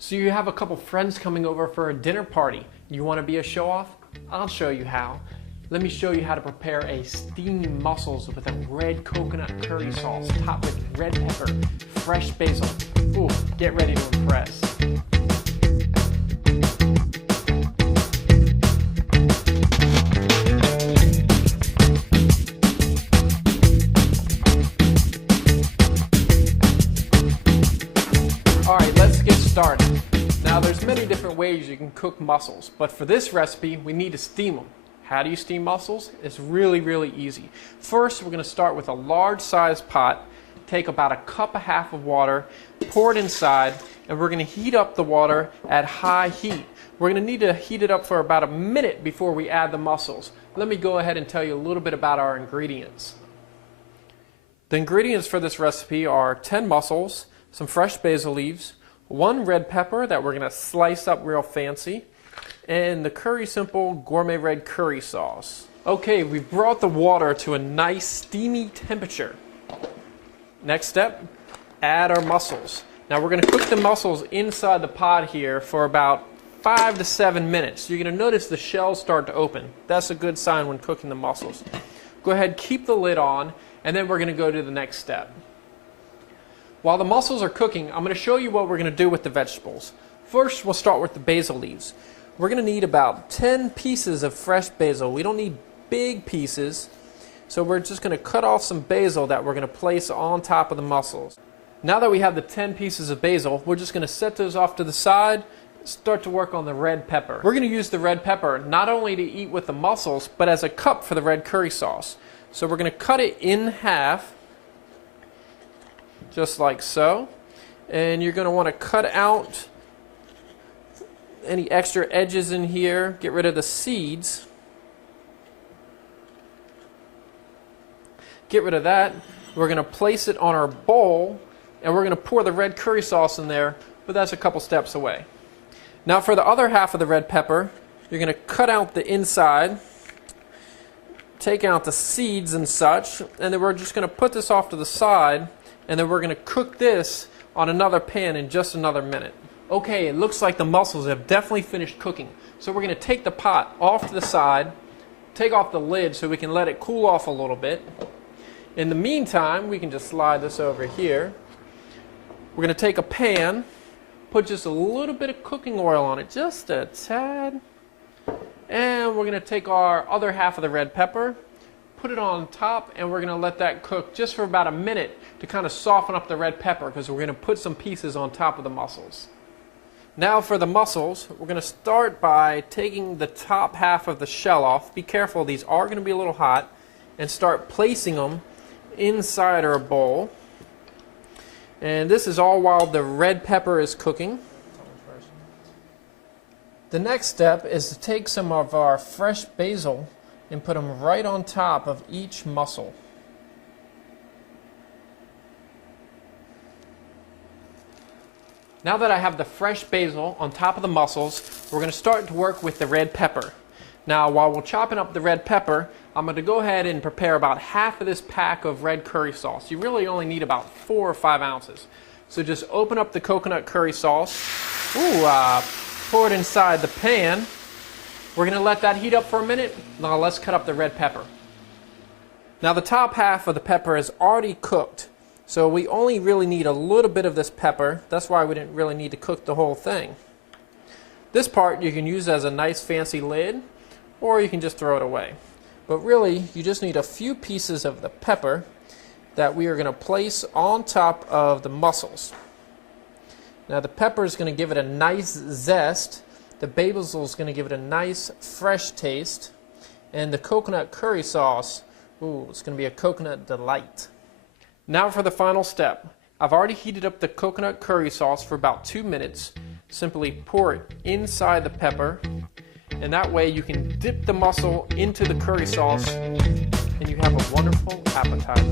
So you have a couple friends coming over for a dinner party. You want to be a show-off? I'll show you how. Let me show you how to prepare a steamed mussels with a red coconut curry sauce topped with red pepper, fresh basil. Ooh, get ready to impress. Alright, let's get started. Now there's many different ways you can cook mussels, but for this recipe we need to steam them. How do you steam mussels? It's really easy. First, we're going to start with a large sized pot. Take about a cup and a half of water, pour it inside, and we're going to heat up the water at high heat. We're going to need to heat it up for about a minute before we add the mussels. Let me go ahead and tell you a little bit about our ingredients. The ingredients for this recipe are 10 mussels, some fresh basil leaves, 1 red pepper that we're going to slice up real fancy, and the Curry Simple Gourmet Red Curry Sauce. Okay, we've brought the water to a nice steamy temperature. Next step, add our mussels. Now we're going to cook the mussels inside the pot here for about 5 to 7 minutes. You're going to notice the shells start to open. That's a good sign when cooking the mussels. Go ahead, keep the lid on, and then we're going to go to the next step. While the mussels are cooking, I'm going to show you what we're going to do with the vegetables. First, we'll start with the basil leaves. We're going to need about 10 pieces of fresh basil. We don't need big pieces, so we're just going to cut off some basil that we're going to place on top of the mussels. Now that we have the 10 pieces of basil, we're just going to set those off to the side, start to work on the red pepper. We're going to use the red pepper not only to eat with the mussels, but as a cup for the red curry sauce. So we're going to cut it in half, just like so, and you're going to want to cut out any extra edges in here, get rid of the seeds, get rid of that. We're going to place it on our bowl and we're going to pour the red curry sauce in there, but that's a couple steps away. Now for the other half of the red pepper, you're going to cut out the inside, take out the seeds and such, and then we're just going to put this off to the side, and then we're going to cook this on another pan in just another minute. Okay, it looks like the mussels have definitely finished cooking. So we're going to take the pot off to the side, take off the lid so we can let it cool off a little bit. In the meantime, we can just slide this over here. We're going to take a pan, put just a little bit of cooking oil on it, just a tad. And we're going to take our other half of the red pepper, put it on top, and we're going to let that cook just for about a minute to kind of soften up the red pepper, because we're going to put some pieces on top of the mussels. Now for the mussels, we're going to start by taking the top half of the shell off. Be careful, these are going to be a little hot. And start placing them inside our bowl. And this is all while the red pepper is cooking. The next step is to take some of our fresh basil and put them right on top of each mussel. Now that I have the fresh basil on top of the mussels, we're going to start to work with the red pepper. Now while we're chopping up the red pepper, I'm going to go ahead and prepare about half of this pack of red curry sauce. You really only need about 4 or 5 ounces. So just open up the coconut curry sauce, pour it inside the pan. We're going to let that heat up for a minute. Now let's cut up the red pepper. Now the top half of the pepper is already cooked. So we only really need a little bit of this pepper. That's why we didn't really need to cook the whole thing. This part you can use as a nice fancy lid, or you can just throw it away. But really, you just need a few pieces of the pepper that we are going to place on top of the mussels. Now the pepper is going to give it a nice zest. The basil is going to give it a nice fresh taste. And the coconut curry sauce, it's going to be a coconut delight. Now for the final step. I've already heated up the coconut curry sauce for about 2 minutes. Simply pour it inside the pepper, and that way you can dip the mussel into the curry sauce and you have a wonderful appetizer.